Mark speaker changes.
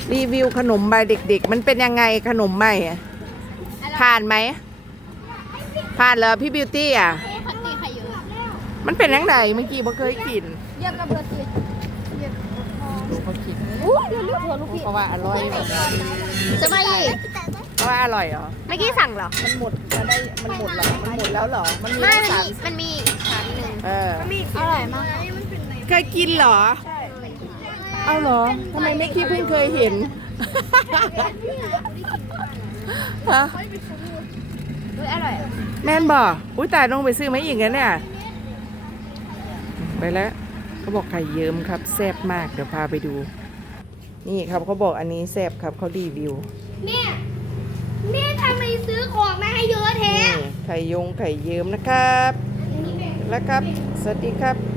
Speaker 1: รีวิวขนมใบเด็กๆมันเป็นยังไงขนมใบอะผ่านไหมผ่านเหรอพี่บิวตี้อ่ะ
Speaker 2: ผัดตีไข่เยอะ
Speaker 1: มันเป็นยังไงเมื่อกี้บ่เคยกิน
Speaker 2: เยี่ยมระเบิดสิเยี่ยม
Speaker 1: ดูเขากิน
Speaker 2: อู้เดี๋ยวเลือกหัวลูกพี่
Speaker 1: เพราะว่าอร่อยแบบนั้น
Speaker 2: จะมาอีก
Speaker 1: เพราะว่าอร่อยเหรอ
Speaker 2: เมื่อกี้สั่งเหรอ
Speaker 1: มันหมดเหรอมันหมดแล้วเหรอมันมี
Speaker 2: ไม่
Speaker 1: สาม
Speaker 2: มันมีอีกชั้นหนึ่ง
Speaker 1: เออ
Speaker 2: อร่อยมาก
Speaker 1: เคยกินเหรอเอาเหรอทำไมไม่คิดเพิ่งเคยเห็นฮะ
Speaker 2: อร่อย
Speaker 1: แม่นบอกอุ้ยตายต้องไปซื้อมาอีกนะเนี่ยไปแล้วเขาบอกไข่เยิ้มครับแซ่บมากเดี๋ยวพาไปดู นี่ครับเขาบอกอันนี้แซ่บครับเขารีวิว
Speaker 2: แม่ทำไมซื้อของมาให้เยอะแท้
Speaker 1: นี่ไข่เยิ้มนะครับแล้วครับ สวัสดีครับ